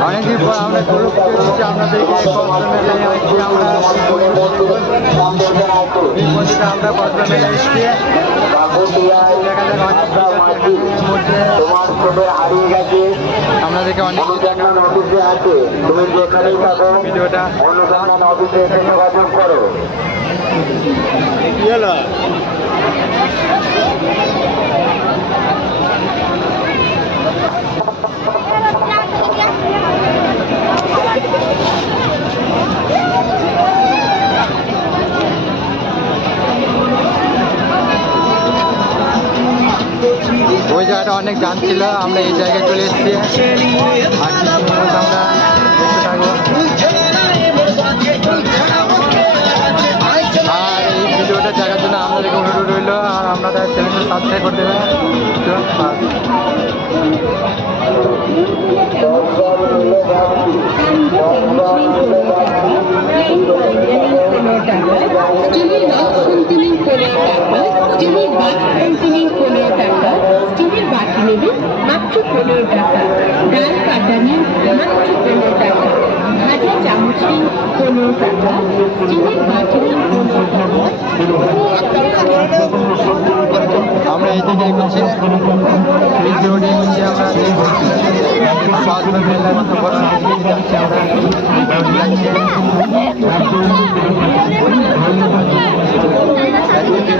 অনেকদিন পর আমরা গরু দিচ্ছি আপনাদেরকে কষ্ট মেলায় আসছি আমরা মন্দিরে আমরা কষ্ট মেলায় এসছি যাক অনেক ভিড় মধ্যে জায়গাটা অনেক জাম ছিল আমরা এই জায়গায় চলে এসেছি আমরা দেখতে থাকব আর এই ভিডিওটা দেখার জন্য আপনাদেরকে অনুরোধ রইল আর আপনাদের চ্যানেলটা সাবস্ক্রাইব খুন্তিনির পনেরো টাকা স্টিলের বাটি নেবেন পনেরো টাকা ডাল কাটানি মাত্র পনেরো টাকা ভাজা চামচি পনেরো টাকা স্টিলের বাটি পনেরো টাকা আমরা এই দিকে এগোচ্ছি এই রোডে এগোচ্ছি আমরা মেলার মতো বড়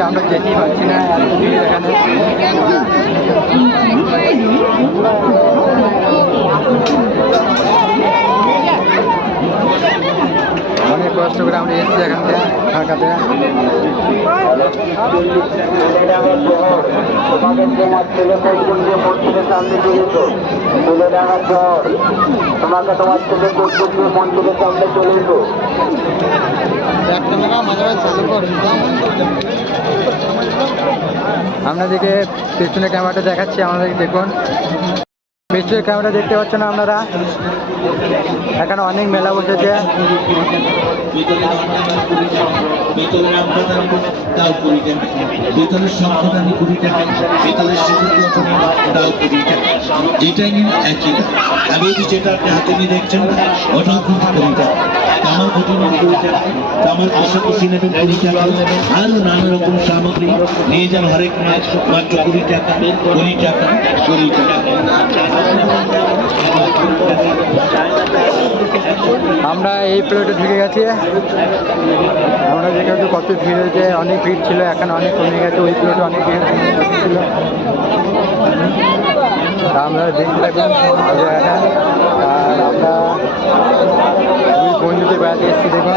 আমরা যেতেই পারছি না। অনেক কষ্ট করে আমরা এসেছি এখান থেকে ঢাকাতে। তোমাদের তোমার ছেলে কৈকুণ্ঠে মন্দিরের সামনে শহর তোমাকে তোমার মন্দিরের সামনে চলে এসো আপনাদেরকে পেছনে ক্যামেরাটা দেখাচ্ছি, আমাদেরকে দেখুন। পেছনের ক্যামেরা দেখতে পাচ্ছেন আপনারা। এখানে অনেক মেলা বসেছে। যেটা আপনি হাতে নিয়ে দেখছেন, ওটাও কিন্তু নেবেন কুড়ি টাকা কামার কষাকষি নেবেন টাকা আরও নানা রকম সামগ্রী নিয়ে যান হরেক মাছ মাত্র কুড়ি টাকা কুড়ি টাকা কুড়ি আমরা এই প্লেটে ঢুকে গেছি। আমরা যেখানে কত ভিড় হয়েছে, অনেক ভিড় ছিল, এখন অনেক কমে গেছে, ওই প্লেটে অনেক ভিড় ছিল আমরা দেখতে থাকলাম আর আমরা বেড়াতে এসেছি দেখুন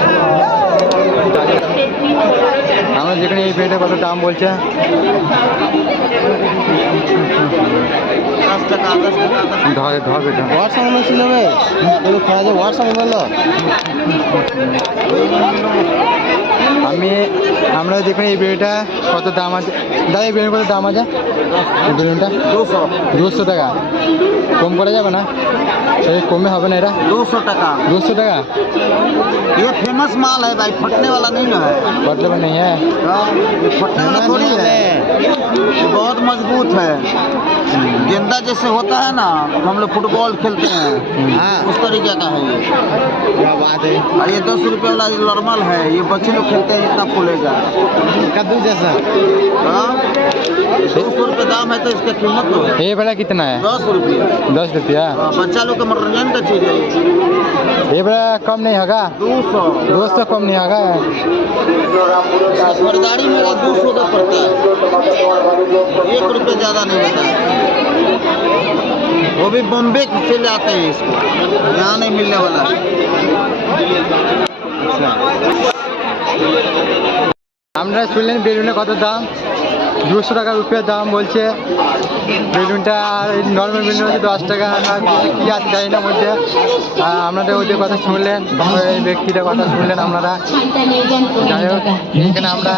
আমরা যেখানে এই প্লেটে কত দাম বলছে? ধরে, ধর হোয়াটসঅ্যাপ মনে ছিল বে তোর যে হোয়াটসঅ্যাপ আমি আমরা দেখুন এই বেলুনটা কত দাম আছে দাদা এই বেলুন কত দাম আছে এই বেলুনটা দুশো দুশো টাকা কম করা যাবে না সেই কমে হবে না এটা দুশো টাকা দুশো টাকা ये फेमस माल है भाई फटने वाला नहीं ना है मतलब नहीं है हाँ, ये फटने वाला थोड़ी है ये बहुत मजबूत है गेंदा जैसे होता है ना तो हम लोग फुटबॉल खेलते हैं उस तरीके का है ये क्या बात है और ये दस रुपये वाला नॉर्मल है ये बच्चे लोग खेलते हैं इतना फूलेगा कद्दू जैसा। हाँ। दो सौ रुपये दाम है तो इसका कीमत तो है। ये बड़ा कितना है? दस रुपये। दस रुपया? हाँ, बच्चा लोग का मनोरंजन का चीज़ है ये। बड़ा कम नहीं होगा? दो सौ। दो सौ कम नहीं होगा? खरीदारी मेरा दो सौ का पड़ता है। एक रुपये ज़्यादा नहीं होता है। वो भी बॉम्बे से लाते हैं इसको। यहाँ नहीं मिलने वाला। है আমরা শুনলেন বেলুনের কত দাম? দুশো টাকা রুপিয়ার দাম বলছে। বেলুনটা নর্মাল বেলুন হচ্ছে দশ টাকা কী আছে জানি না মধ্যে। আপনাদের ওদের কথা শুনলেন ওই কথা শুনলেন আপনারা। যাই হোক, এখানে আমরা